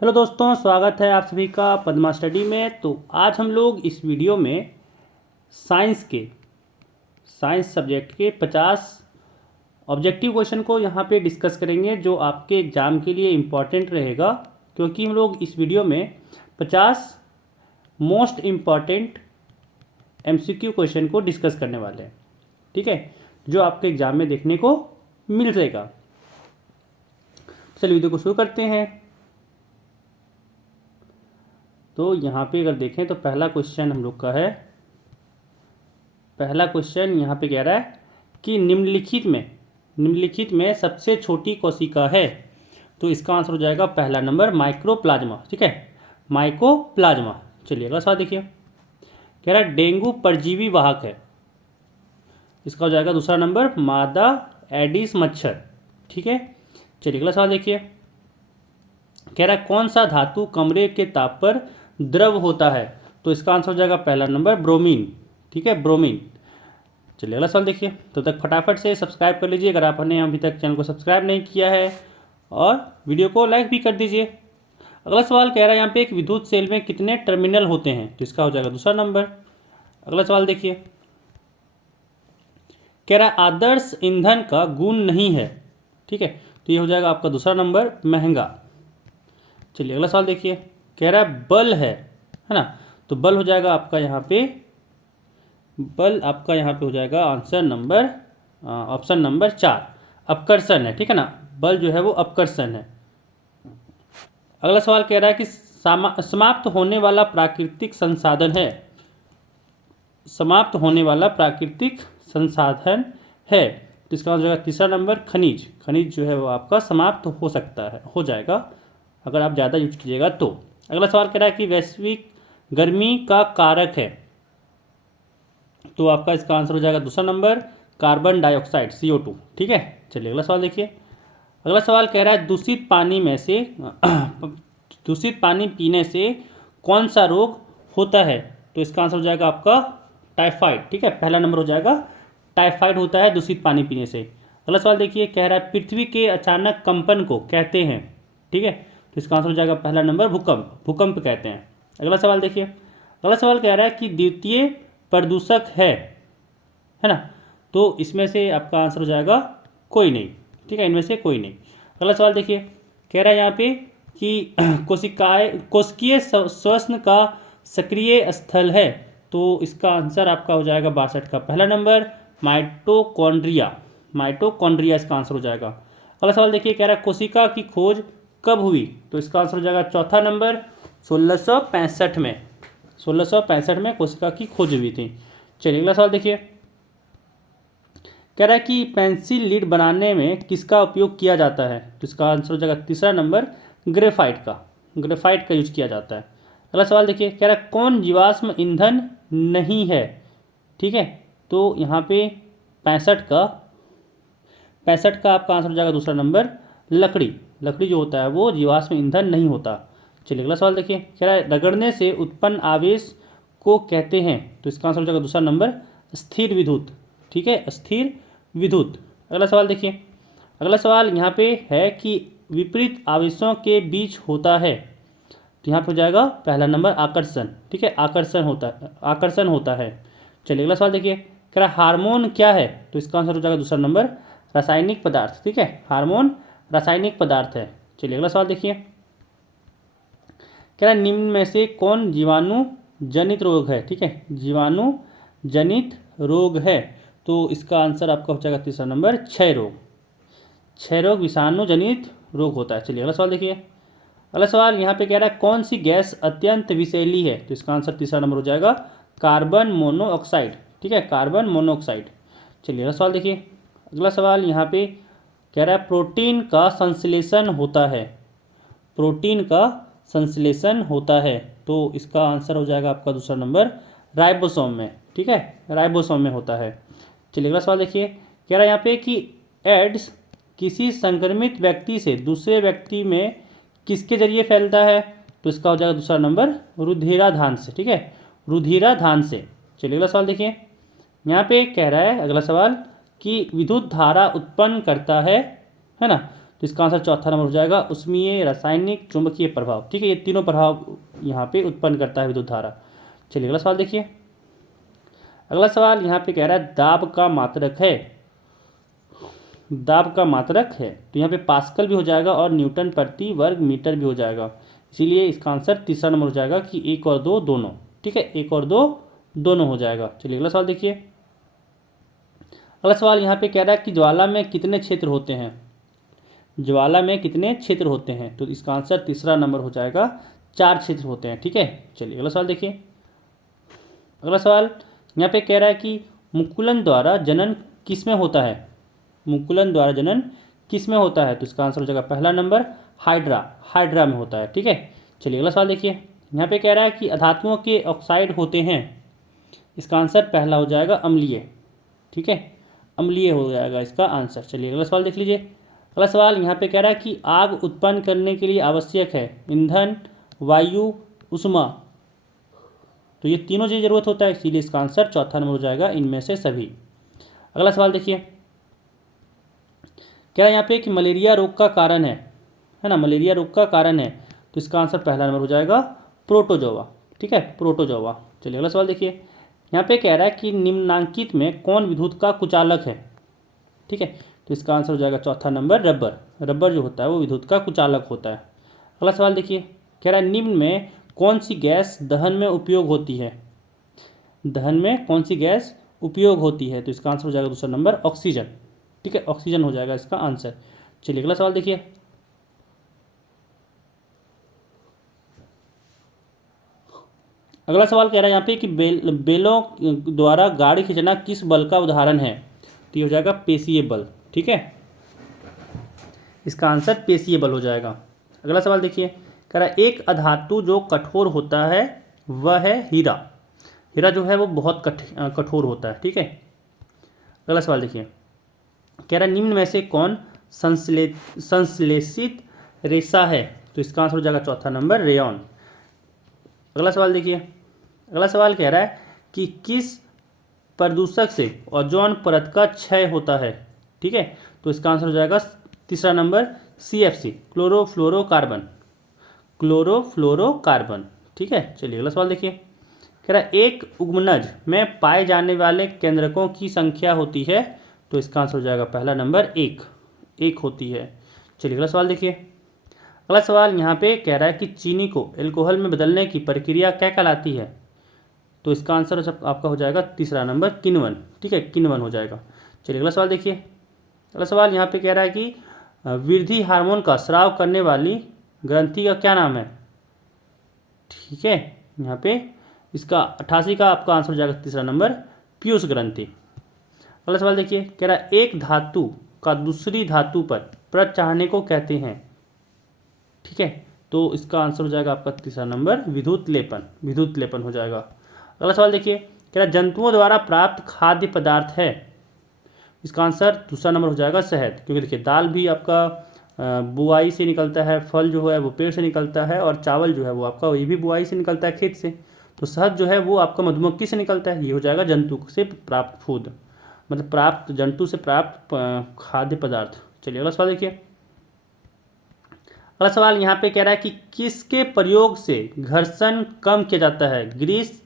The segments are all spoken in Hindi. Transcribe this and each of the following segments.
हेलो दोस्तों, स्वागत है आप सभी का पद्मा स्टडी में। तो आज हम लोग इस वीडियो में साइंस सब्जेक्ट के 50 ऑब्जेक्टिव क्वेश्चन को यहाँ पे डिस्कस करेंगे, जो आपके एग्ज़ाम के लिए इम्पॉर्टेंट रहेगा। क्योंकि हम लोग इस वीडियो में 50 मोस्ट इम्पॉर्टेंट एमसीक्यू क्वेश्चन को डिस्कस करने वाले हैं, ठीक है, जो आपके एग्ज़ाम में देखने को मिल जाएगा। चलिए वीडियो को शुरू करते हैं। तो यहाँ पे अगर देखें तो पहला क्वेश्चन हम लोग का है। पहला क्वेश्चन यहाँ पे कह रहा है कि निम्नलिखित में सबसे छोटी कोशिका है। तो इसका आंसर हो जाएगा पहला नंबर माइक्रोप्लाज्मा, ठीक है, माइकोप्लाज्मा। चलिए अगला सवाल देखिए। कह रहा है डेंगू परजीवी वाहक है। इसका हो जाएगा दूसरा नंबर मादा एडिस मच्छर, ठीक है। चलिए अगला सवाल देखिए। कह रहा है कौन सा धातु कमरे के ताप पर द्रव होता है। तो इसका आंसर हो जाएगा पहला नंबर ब्रोमीन, ठीक है, ब्रोमीन। चलिए अगला सवाल देखिए। तो तक फटाफट से सब्सक्राइब कर लीजिए अगर आपने अभी तक चैनल को सब्सक्राइब नहीं किया है, और वीडियो को लाइक भी कर दीजिए। अगला सवाल कह रहा है यहाँ पे एक विद्युत सेल में कितने टर्मिनल होते हैं। तो इसका हो जाएगा दूसरा नंबर। अगला सवाल देखिए। कह रहा है आदर्श ईंधन का गुण नहीं है, ठीक है, तो ये हो जाएगा आपका दूसरा नंबर महंगा। चलिए अगला सवाल देखिए। कह रहा है बल है ना, तो बल हो जाएगा आपका यहाँ पे, बल आपका यहाँ पे हो जाएगा आंसर नंबर ऑप्शन नंबर 4 अपकर्षण है, ठीक है ना। बल जो है वो अपकर्षण है। अगला सवाल कह रहा है कि समाप्त होने वाला प्राकृतिक संसाधन है। समाप्त होने वाला प्राकृतिक संसाधन है, तो इसका हो जाएगा तीसरा नंबर खनिज। खनिज जो है वो आपका समाप्त हो सकता है, हो जाएगा अगर आप ज़्यादा यूज कीजिएगा तो। अगला सवाल कह रहा है कि वैश्विक गर्मी का कारक है। तो आपका इसका आंसर हो जाएगा दूसरा नंबर कार्बन डाइऑक्साइड CO2, ठीक है। चलिए अगला सवाल देखिए। अगला सवाल कह रहा है दूषित पानी में से दूषित पानी पीने से कौन सा रोग होता है। तो इसका आंसर हो जाएगा आपका टाइफाइड, ठीक है, पहला नंबर हो जाएगा टाइफाइड होता है दूषित पानी पीने से। अगला सवाल देखिए। कह रहा है पृथ्वी के अचानक कंपन को कहते हैं, ठीक है, तो इसका आंसर हो जाएगा पहला नंबर भूकंप कहते हैं। अगला सवाल देखिए। अगला सवाल कह रहा है कि द्वितीय प्रदूषक है ना, तो इसमें से आपका आंसर हो जाएगा कोई नहीं, ठीक है, इनमें से कोई नहीं। अगला सवाल देखिए। कह रहा है यहाँ पे कि कोशिकीय श्वसन का सक्रिय स्थल है। तो इसका आंसर आपका हो जाएगा 62 का पहला नंबर माइटोकॉन्ड्रिया इसका आंसर हो जाएगा। अगला सवाल देखिए। कह रहा है कोशिका की खोज कब हुई। तो इसका आंसर हो जाएगा चौथा नंबर 1665 में। 1665 में कोशिका की खोज हुई थी। चलिए अगला सवाल देखिए। कह रहा है कि पेंसिल लीड बनाने में किसका उपयोग किया जाता है। तो इसका आंसर हो जाएगा तीसरा नंबर ग्रेफाइट का यूज किया जाता है। अगला सवाल देखिए। कह रहा है कौन जीवाश्म ईंधन नहीं है, ठीक है, तो यहाँ पे 65 का आपका आंसर हो जाएगा दूसरा नंबर लकड़ी जो होता है वो जीवाश्म ईंधन नहीं होता। चलिए अगला सवाल देखिए। कह रहा है रगड़ने से उत्पन्न आवेश को कहते हैं। तो इसका आंसर हो जाएगा दूसरा नंबर स्थिर विद्युत, ठीक है, स्थिर विद्युत। अगला सवाल देखिए। अगला सवाल यहाँ पे है कि विपरीत आवेशों के बीच होता है। तो यहाँ पे हो जाएगा पहला नंबर आकर्षण, ठीक है, आकर्षण होता है। चलिए अगला सवाल देखिए। कह रहा है हार्मोन क्या है। तो इसका आंसर हो जाएगा दूसरा नंबर रासायनिक पदार्थ, ठीक है, हार्मोन रासायनिक पदार्थ है। चलिए अगला सवाल देखिए। कह रहा है निम्न में से कौन जीवाणु जनित रोग है, ठीक है, जीवाणु जनित रोग है। तो इसका आंसर आपका हो जाएगा तीसरा नंबर क्षय रोग विषाणु जनित रोग होता है। चलिए अगला सवाल देखिए। अगला सवाल यहाँ पे कह रहा है कौन सी गैस अत्यंत विषैली है। तो इसका आंसर तीसरा नंबर हो जाएगा कार्बन मोनोऑक्साइड, ठीक है, कार्बन मोनोऑक्साइड। चलिए अगला सवाल देखिए। अगला सवाल यहाँ पे कह रहा है प्रोटीन का संश्लेषण होता है। तो इसका आंसर हो जाएगा आपका दूसरा नंबर राइबोसोम में, ठीक है, राइबोसोम में होता है। चलिए अगला सवाल देखिए। कह रहा है यहाँ पे कि एड्स किसी संक्रमित व्यक्ति से दूसरे व्यक्ति में किसके जरिए फैलता है। तो इसका हो जाएगा दूसरा नंबर रुधिराधान से, ठीक है, रुधिराधान से। चलिए अगला सवाल देखिए। यहाँ पे कह रहा है अगला सवाल कि विद्युत धारा उत्पन्न करता है ना, तो इसका आंसर चौथा नंबर हो जाएगा उष्मीय, रासायनिक, चुंबकीय प्रभाव। ठीक है, ये तीनों प्रभाव यहाँ पे उत्पन्न करता है विद्युत धारा। चलिए अगला सवाल देखिए। अगला सवाल यहाँ पे कह रहा है दाब का मात्रक है। दाब का मात्रक है तो यहाँ पे पास्कल भी हो जाएगा और न्यूटन प्रति वर्ग मीटर भी हो जाएगा, इसीलिए इसका आंसर तीसरा नंबर हो जाएगा कि 1 और 2 दोनों। ठीक है, 1 और 2 दोनों हो जाएगा। चलिए अगला सवाल देखिए। अगला सवाल यहाँ पे कह रहा है कि ज्वाला में कितने क्षेत्र होते हैं। ज्वाला में कितने क्षेत्र होते हैं, तो इसका आंसर तीसरा नंबर हो जाएगा 4 क्षेत्र होते हैं। ठीक है, चलिए अगला सवाल देखिए। अगला सवाल यहाँ पे कह रहा है कि मुकुलन द्वारा जनन किस में होता है। मुकुलन द्वारा जनन किस में होता है, तो इसका आंसर हो जाएगा पहला नंबर हाइड्रा में होता है। ठीक है, चलिए अगला सवाल देखिए। यहाँ पे कह रहा है कि अधातुओं के ऑक्साइड होते हैं, इसका आंसर पहला हो जाएगा अम्लीय। ठीक है, अम्लीय हो जाएगा इसका आंसर। चलिए अगला सवाल देख लीजिए। अगला सवाल यहाँ पे कह रहा है कि आग उत्पन्न करने के लिए आवश्यक है ईंधन, वायु, ऊष्मा, तो ये तीनों चीज़ जरूरत होता है, इसीलिए इसका आंसर चौथा नंबर हो जाएगा इनमें से सभी। अगला सवाल देखिए। क्या यहाँ पे कि मलेरिया रोग का कारण है ना, मलेरिया रोग का कारण है, तो इसका आंसर पहला नंबर हो जाएगा प्रोटोजोआ। ठीक है, प्रोटोजोआ। चलिए अगला सवाल देखिए। यहाँ पे कह रहा है कि निम्नांकित में कौन विद्युत का कुचालक है। ठीक है, तो इसका आंसर हो जाएगा चौथा नंबर रबर। रबर जो होता है वो विद्युत का कुचालक होता है। अगला सवाल देखिए। कह रहा है निम्न में कौन सी गैस दहन में उपयोग होती है। दहन में कौन सी गैस उपयोग होती है, तो इसका आंसर हो जाएगा दूसरा नंबर ऑक्सीजन। ठीक है, ऑक्सीजन हो जाएगा इसका आंसर। चलिए अगला सवाल देखिए। अगला सवाल कह रहा है यहाँ पे कि बेलों द्वारा गाड़ी खींचना किस बल का उदाहरण है, तो ये हो जाएगा पेशीय बल। ठीक है, इसका आंसर पेशीय बल हो जाएगा। अगला सवाल देखिए। कह रहा है एक अधातु जो कठोर होता है वह है हीरा। हीरा जो है वो बहुत कठोर होता है। ठीक है, अगला सवाल देखिए। कह रहा है निम्न में से कौन संश्लेषित रेशा है, तो इसका आंसर हो जाएगा चौथा नंबर रेयॉन। अगला सवाल देखिए। अगला सवाल कह रहा है कि किस प्रदूषक से ओजोन परत का क्षय होता है। ठीक है, तो इसका आंसर हो जाएगा तीसरा नंबर CFC, क्लोरोफ्लोरोकार्बन। क्लोरोफ्लोरोकार्बन। ठीक है, चलिए अगला सवाल देखिए। कह रहा है एक उग्मनज में पाए जाने वाले केंद्रकों की संख्या होती है, तो इसका आंसर हो जाएगा पहला नंबर एक होती है। चलिए अगला सवाल देखिए। अगला सवाल यहाँ पे कह रहा है कि चीनी को एल्कोहल में बदलने की प्रक्रिया क्या कहलाती है, तो इसका आंसर आपका हो जाएगा तीसरा नंबर किण्वन। ठीक है, किण्वन हो जाएगा। चलिए अगला सवाल देखिए। अगला सवाल यहाँ पे कह रहा है कि वृद्धि हार्मोन का स्राव करने वाली ग्रंथि का क्या नाम है। ठीक है, यहाँ पे इसका 88 का आपका आंसर हो जाएगा तीसरा नंबर पीयूष ग्रंथि। अगला सवाल देखिए। कह रहा है एक धातु का दूसरी धातु पर परत चढ़ाने को कहते हैं। ठीक है, तो इसका आंसर हो जाएगा आपका तीसरा नंबर विद्युत लेपन हो जाएगा। अगला सवाल देखिए। कह रहा है जंतुओं द्वारा प्राप्त खाद्य पदार्थ है, इसका आंसर दूसरा नंबर हो जाएगा शहद, क्योंकि देखिए दाल भी आपका बुआई से निकलता है, फल जो है वो पेड़ से निकलता है, और चावल जो है वो आपका वही भी बुआई से निकलता है खेत से। तो शहद जो है वो आपका मधुमक्खी से निकलता है, ये हो जाएगा जंतु से प्राप्त फूड, मतलब प्राप्त जंतु से प्राप्त खाद्य पदार्थ। चलिए अगला सवाल देखिए। अगला सवाल यहाँ पे कह रहा है कि किसके प्रयोग से घर्षण कम किया जाता है, ग्रीस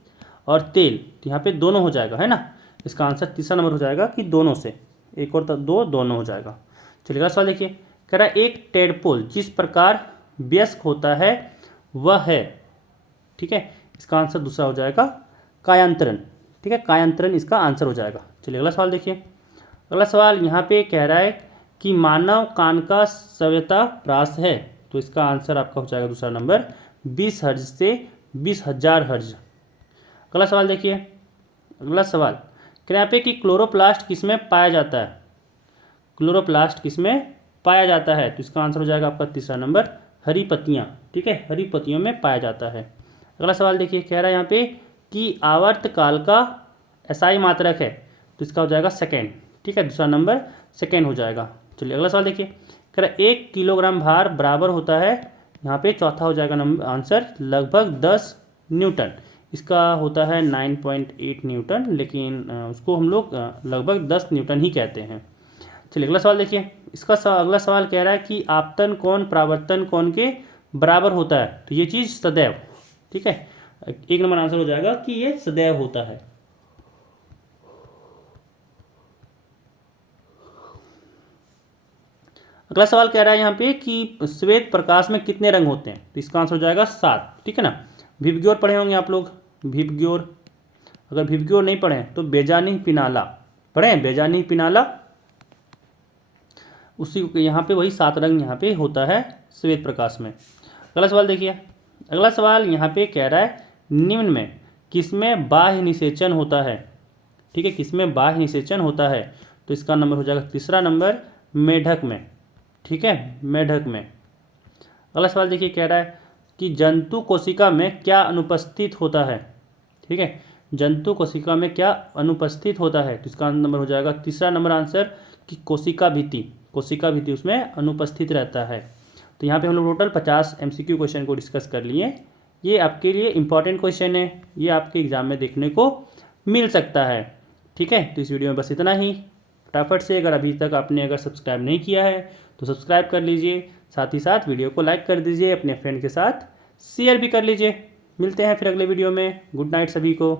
और तेल, तो यहाँ पे दोनों हो जाएगा, है ना। इसका आंसर तीसरा नंबर हो जाएगा कि दोनों से, एक और दो दोनों हो जाएगा। चलिए अगला सवाल देखिए। कह रहा है एक टेडपोल जिस प्रकार वयस्क होता है वह है। ठीक है, इसका आंसर दूसरा हो जाएगा कायांतरण। ठीक है, कायांतरण इसका आंसर हो जाएगा। चलिए अगला सवाल देखिए। अगला सवाल यहाँ पे कह रहा है कि मानव कान का सभ्यता प्रास है, तो इसका आंसर आपका हो जाएगा दूसरा नंबर 20 हर्ज से 20,000 हर्ज। अगला सवाल देखिए। अगला सवाल कह रहा है कि क्लोरोप्लास्ट किसमें पाया जाता है। क्लोरोप्लास्ट किसमें पाया जाता है, तो इसका आंसर हो जाएगा आपका तीसरा नंबर हरी पत्तियाँ। ठीक है, हरी पत्तियों में पाया जाता है। अगला सवाल देखिए। कह रहा है यहाँ पे कि आवर्तकाल का SI मात्रक है, तो इसका हो जाएगा सेकेंड। ठीक है, दूसरा नंबर सेकेंड हो जाएगा। चलिए अगला सवाल देखिए। कह रहा है 1 किलोग्राम भार बराबर होता है, यहाँ पे चौथा हो जाएगा नंबर आंसर लगभग 10 न्यूटन। इसका होता है 9.8 न्यूटन, लेकिन उसको हम लोग लगभग 10 न्यूटन ही कहते हैं। चलिए अगला सवाल देखिए। इसका अगला सवाल कह रहा है कि आपतन कोण परावर्तन कोण के बराबर होता है, तो ये चीज़ सदैव, ठीक है, 1 नंबर आंसर हो जाएगा कि ये सदैव होता है। अगला सवाल कह रहा है यहाँ पे कि श्वेत प्रकाश में कितने रंग होते हैं, तो इसका आंसर हो जाएगा 7, ठीक है ना। विबग्योर पढ़े होंगे आप लोग, विबग्योर, अगर विबग्योर नहीं पढ़े तो बेजानी पिनाला पढ़े हैं, बेजानी पिनाला, उसी यहाँ पे वही 7 रंग यहाँ पे होता है श्वेत प्रकाश में। अगला सवाल देखिए। अगला सवाल यहाँ पे कह रहा है निम्न में किसमें बाह्य निषेचन होता है, ठीक है, किसमें बाह्य निषेचन होता है, तो इसका नंबर हो जाएगा तीसरा नंबर मेढक में, ठीक है, मेढक में। अगला सवाल देखिए कह रहा है कि जंतु कोशिका में क्या अनुपस्थित होता है, ठीक है, जंतु कोशिका में क्या अनुपस्थित होता है, तो इसका नंबर हो जाएगा तीसरा नंबर आंसर कि कोशिका भित्ति, कोशिका भित्ति उसमें अनुपस्थित रहता है। तो यहाँ पे हम लोग टोटल 50 MCQ क्वेश्चन को डिस्कस कर लिए। ये आपके लिए इंपॉर्टेंट क्वेश्चन है, ये आपके एग्जाम में देखने को मिल सकता है, ठीक है। तो इस वीडियो में बस इतना ही। फटाफट से अगर अभी तक आपने अगर सब्सक्राइब नहीं किया है तो सब्सक्राइब कर लीजिए, साथ ही साथ वीडियो को लाइक कर दीजिए, अपने फ्रेंड के साथ शेयर भी कर लीजिए। मिलते हैं फिर अगले वीडियो में। गुड नाइट सभी को।